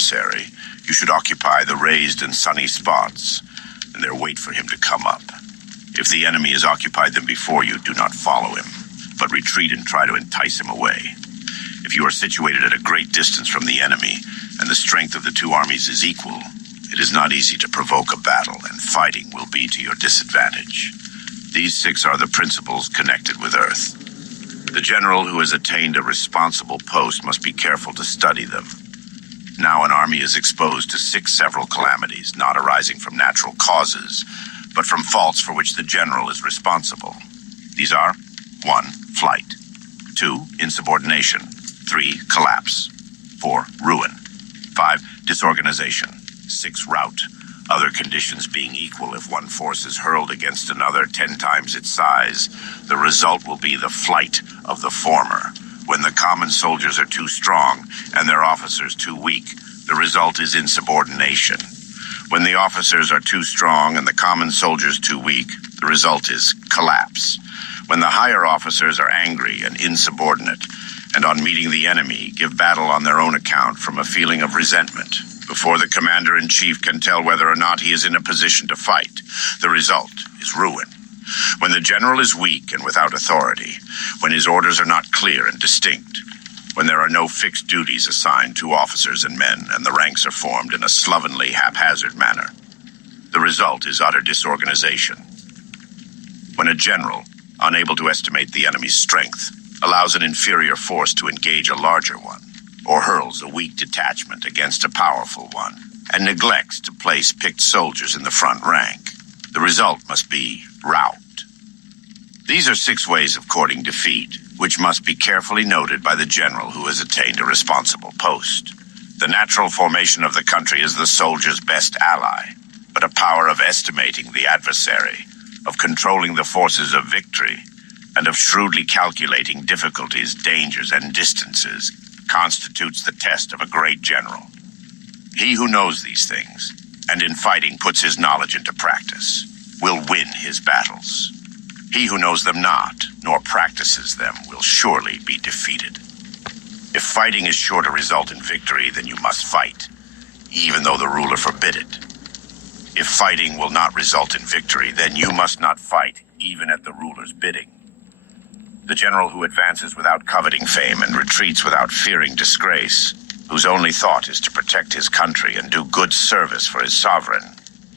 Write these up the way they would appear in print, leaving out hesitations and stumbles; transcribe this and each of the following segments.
adversary, you should occupy the raised and sunny spots, and there wait for him to come up. If the enemy has occupied them before you, do not follow him, but retreat and try to entice him away. If you are situated at a great distance from the enemy, and the strength of the two armies is equal, it is not easy to provoke a battle, and fighting will be to your disadvantage. These 6 are the principles connected with Earth. The general who has attained a responsible post must be careful to study them. Now an army is exposed to 6 several calamities, not arising from natural causes, but from faults for which the general is responsible. These are 1. Flight. 2. Insubordination. 3. Collapse. 4. Ruin. 5. Disorganization. 6. Rout. Other conditions being equal, if one force is hurled against another 10 times its size, the result will be the flight of the former. When the common soldiers are too strong and their officers too weak, the result is insubordination. When the officers are too strong and the common soldiers too weak, the result is collapse. When the higher officers are angry and insubordinate, and on meeting the enemy, give battle on their own account from a feeling of resentment, before the commander-in-chief can tell whether or not he is in a position to fight, the result is ruin. When the general is weak and without authority, when his orders are not clear and distinct, when there are no fixed duties assigned to officers and men, and the ranks are formed in a slovenly, haphazard manner, the result is utter disorganization. When a general, unable to estimate the enemy's strength, allows an inferior force to engage a larger one, or hurls a weak detachment against a powerful one, and neglects to place picked soldiers in the front rank, the result must be rout. These are 6 ways of courting defeat, which must be carefully noted by the general who has attained a responsible post. The natural formation of the country is the soldier's best ally, but a power of estimating the adversary, of controlling the forces of victory, and of shrewdly calculating difficulties, dangers, and distances constitutes the test of a great general. He who knows these things, and in fighting puts his knowledge into practice, will win his battles. He who knows them not, nor practices them, will surely be defeated. If fighting is sure to result in victory, then you must fight, even though the ruler forbid it. If fighting will not result in victory, then you must not fight, even at the ruler's bidding. The general who advances without coveting fame and retreats without fearing disgrace, whose only thought is to protect his country and do good service for his sovereign,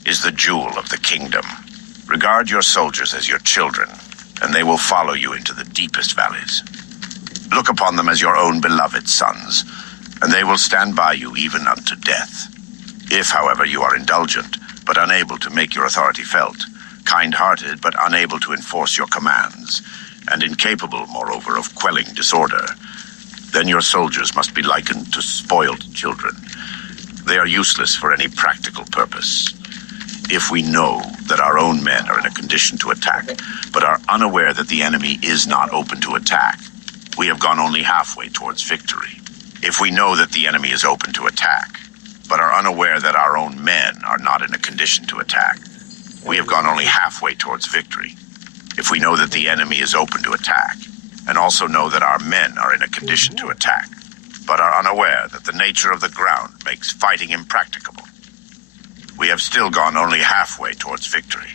is the jewel of the kingdom. Regard your soldiers as your children, and they will follow you into the deepest valleys. Look upon them as your own beloved sons, and they will stand by you even unto death. If, however, you are indulgent, but unable to make your authority felt, kind-hearted, but unable to enforce your commands, and incapable, moreover, of quelling disorder, then your soldiers must be likened to spoiled children. They are useless for any practical purpose. If we know that our own men are in a condition to attack, but are unaware that the enemy is not open to attack, we have gone only halfway towards victory. If we know that the enemy is open to attack, but are unaware that our own men are not in a condition to attack, we have gone only halfway towards victory. If we know that the enemy is open to attack, and also know that our men are in a condition to attack, but are unaware that the nature of the ground makes fighting impracticable, we have still gone only halfway towards victory.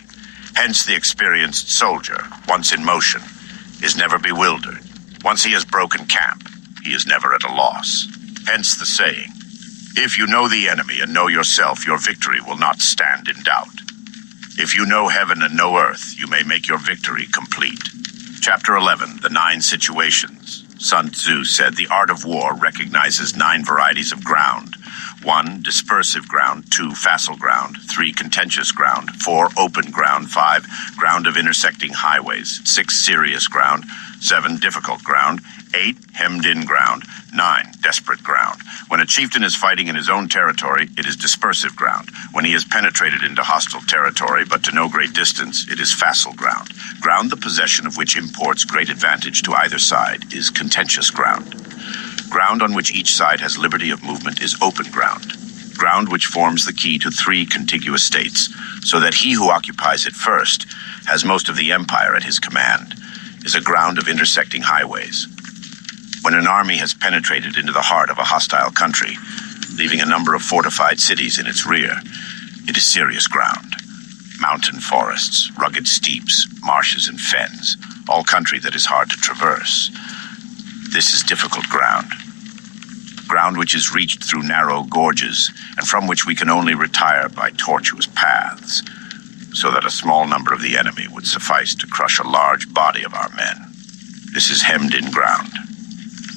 Hence the experienced soldier, once in motion, is never bewildered. Once he has broken camp, he is never at a loss. Hence the saying, if you know the enemy and know yourself, your victory will not stand in doubt. If you know heaven and know earth, you may make your victory complete. Chapter 11, The 9 Situations. Sun Tzu said the art of war recognizes 9 varieties of ground. 1. Dispersive ground. 2. Facile ground. 3. Contentious ground. 4. Open ground. 5. Ground of intersecting highways. 6. Serious ground. 7. Difficult ground. 8. Hemmed-in ground. 9. Desperate ground. When a chieftain is fighting in his own territory, it is dispersive ground. When he has penetrated into hostile territory, but to no great distance, it is facile ground. Ground the possession of which imports great advantage to either side is contentious ground. Ground on which each side has liberty of movement is open ground. Ground which forms the key to 3 contiguous states, so that he who occupies it first has most of the empire at his command, is a ground of intersecting highways. When an army has penetrated into the heart of a hostile country, leaving a number of fortified cities in its rear. It is serious ground. Mountain forests, rugged steeps, marshes and fens, all country that is hard to traverse. This is difficult ground. Ground which is reached through narrow gorges, and from which we can only retire by tortuous paths, so that a small number of the enemy would suffice to crush a large body of our men. This is hemmed-in ground.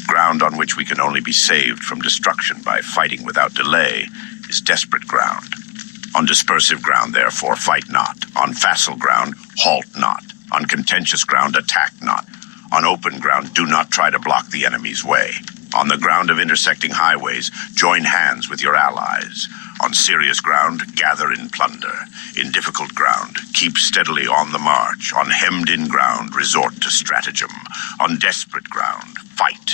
Ground on which we can only be saved from destruction by fighting without delay is desperate ground. On dispersive ground, therefore, fight not. On facile ground, halt not. On contentious ground, attack not. On open ground, do not try to block the enemy's way. On the ground of intersecting highways, join hands with your allies. On serious ground, gather in plunder. In difficult ground, keep steadily on the march. On hemmed-in ground, resort to stratagem. On desperate ground, fight.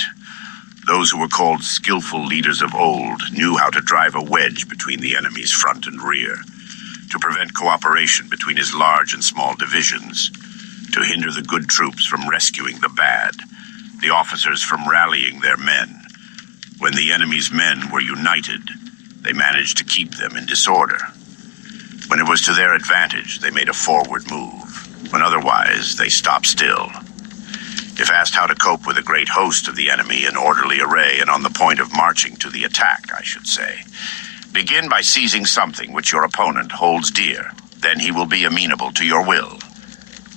Those who were called skillful leaders of old knew how to drive a wedge between the enemy's front and rear, to prevent cooperation between his large and small divisions, to hinder the good troops from rescuing the bad, the officers from rallying their men. When the enemy's men were united, they managed to keep them in disorder. When it was to their advantage, they made a forward move. When otherwise, they stopped still. If asked how to cope with a great host of the enemy in orderly array and on the point of marching to the attack, I should say, begin by seizing something which your opponent holds dear. Then he will be amenable to your will.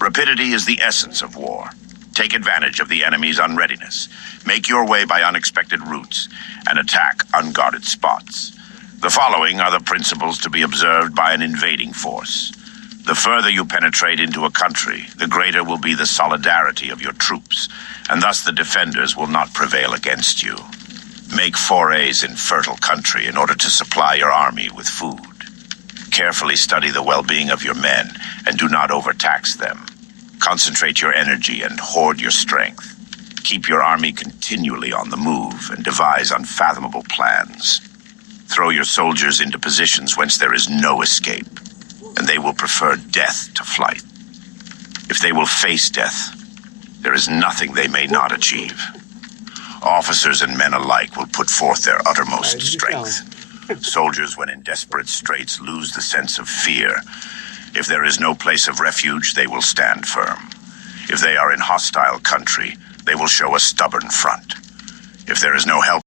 Rapidity is the essence of war. Take advantage of the enemy's unreadiness. Make your way by unexpected routes and attack unguarded spots. The following are the principles to be observed by an invading force. The further you penetrate into a country, the greater will be the solidarity of your troops, and thus the defenders will not prevail against you. Make forays in fertile country in order to supply your army with food. Carefully study the well-being of your men, and do not overtax them. Concentrate your energy and hoard your strength. Keep your army continually on the move and devise unfathomable plans. Throw your soldiers into positions whence there is no escape, and they will prefer death to flight. If they will face death, there is nothing they may not achieve. Officers and men alike will put forth their uttermost strength. Soldiers, when in desperate straits, lose the sense of fear. If there is no place of refuge, they will stand firm. If they are in hostile country, they will show a stubborn front. If there is no help